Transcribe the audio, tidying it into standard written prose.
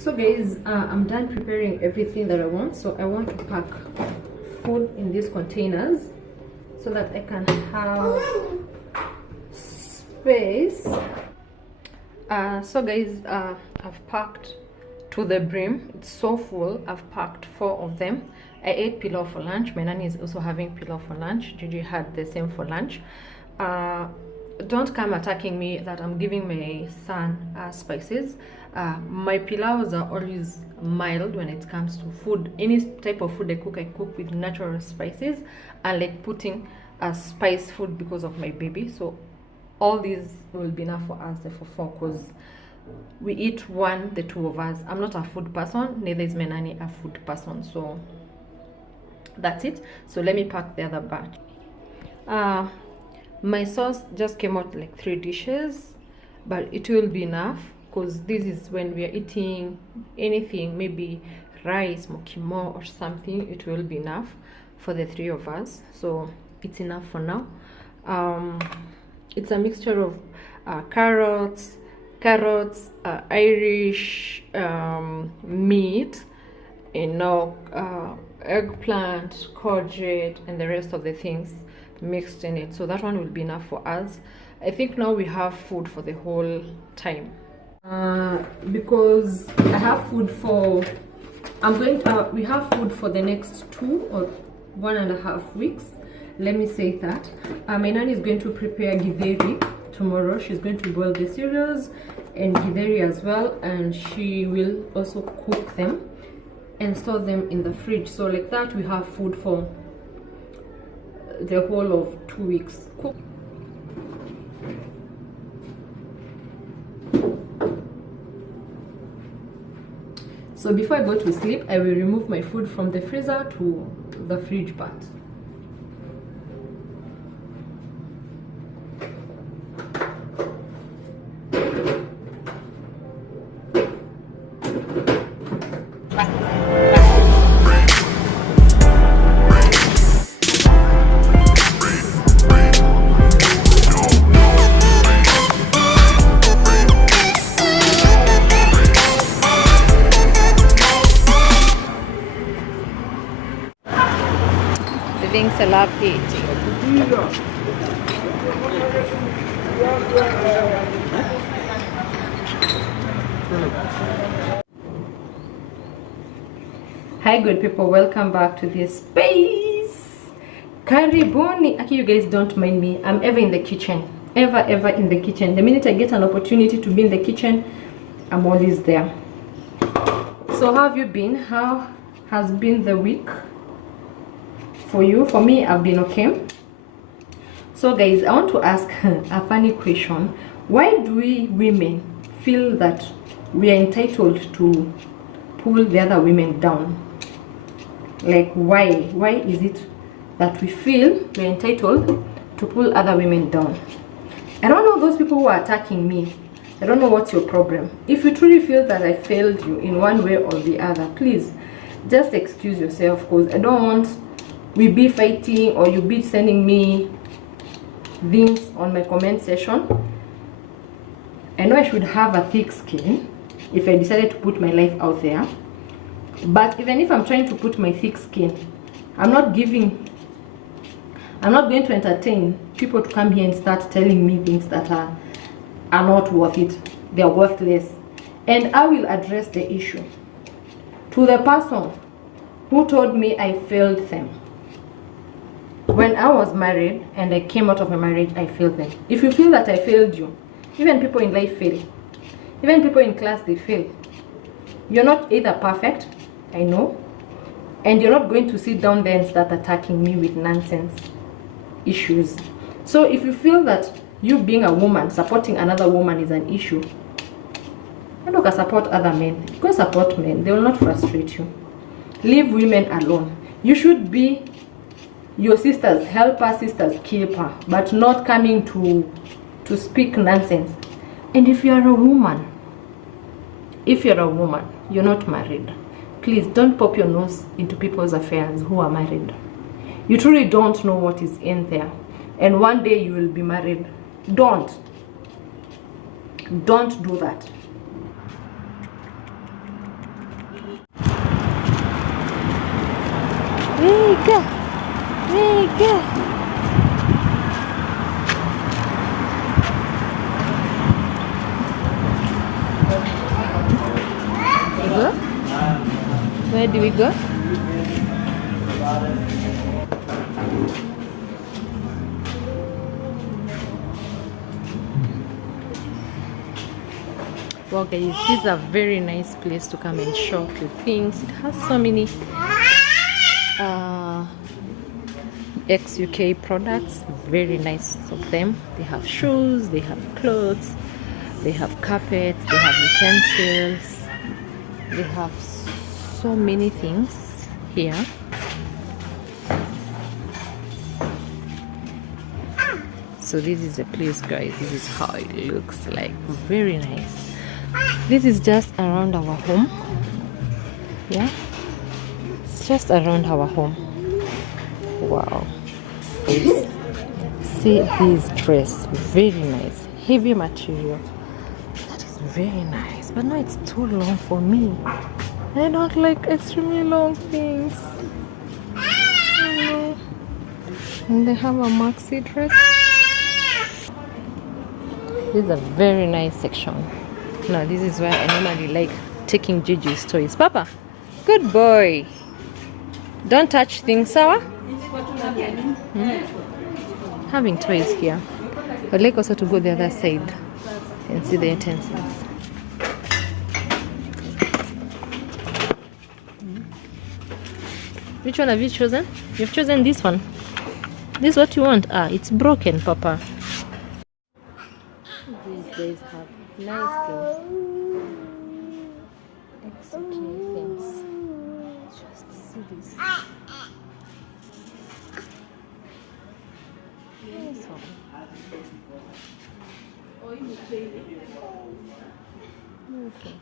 So guys, I'm done preparing everything that I want. So I want to pack food in these containers so that I can have space. So guys, I've packed to the brim. It's so full. I've packed 4 of them. I ate pilau for lunch. My nanny is also having pilau for lunch. Gigi had the same for lunch. Don't come attacking me that I'm giving my son spices. My pilaus are always mild when it comes to food. Any type of food I cook with natural spices. I like putting spice food because of my baby. So all these will be enough for us, for 4, because we eat one, the 2 of us. I'm not a food person, neither is my nanny a food person. So that's it. So let me pack the other batch. My sauce just came out like 3 dishes, but it will be enough, because this is when we are eating anything, maybe rice, mokimo or something. It will be enough for the 3 of us, so it's enough for now. It's a mixture of carrots, Irish meat, eggplant, courgette, and the rest of the things mixed in it. So that one will be enough for us. I think now we have food for the whole time, because I have food for we have food for the next 2 or 1.5 weeks. Let me say that my nanny is going to prepare githeri tomorrow. She's going to boil the cereals and githeri as well, and she will also cook them and store them in the fridge. So like that, we have food for the whole of 2 weeks. Cool. So before I go to sleep, I will remove my food from the freezer to the fridge part. Things I love eating. Hi good people, welcome back to this space. Karibuni. Actually, you guys don't mind me, I'm ever in the kitchen, ever in the kitchen. The minute I get an opportunity to be in the kitchen, I'm always there. So how have you been? How has been the week for you? For me, I've been okay. So guys, I want to ask a funny question. Why do we women feel that we are entitled to pull the other women down? Like why is it that we feel we're entitled to pull other women down? I don't know those people who are attacking me. I don't know what's your problem. If you truly feel that I failed you in one way or the other, please just excuse yourself, because I don't want we be fighting or you be sending me things on my comment section. I know I should have a thick skin if I decided to put my life out there, but even if I'm trying to put my thick skin, I'm not going to entertain people to come here and start telling me things that are not worth it. They're worthless. And I will address the issue to the person who told me I failed them. When I was married and I came out of my marriage, I failed them. If you feel that I failed you, even people in life fail. Even people in class, they fail. You're not either perfect, I know, and you're not going to sit down there and start attacking me with nonsense issues. So if you feel that you being a woman, supporting another woman is an issue, I don't support other men. Go support men. They will not frustrate you. Leave women alone. You should be your sister's helper, sister's keeper, but not coming to speak nonsense. And if you're a woman, you're not married, please don't pop your nose into people's affairs who are married. You truly don't know what is in there, and one day you will be married. Don't do that. Vega. Vega. We go? Where do we go? Well guys, this is a very nice place to come and shop your things. It has so many ex-UK products, very nice of them. They have shoes, they have clothes, they have carpets, they have utensils, they have so many things here. So this is a place guys, this is how it looks like, very nice. This is just around our home. Yeah, it's just around our home. Wow, see this dress, very nice, heavy material. That is very nice, but no, it's too long for me. I don't like extremely long things. And they have a maxi dress. This is a very nice section. Now this is where I normally like taking Gigi's toys. Papa, good boy. Don't touch things, Sawa. Having toys here. I'd like also to go the other side and see the utensils. Which one have you chosen? You've chosen this one. This is what you want? Ah, it's broken, Papa. These days have nice things. It's okay, things. Just see this. This one. Okay.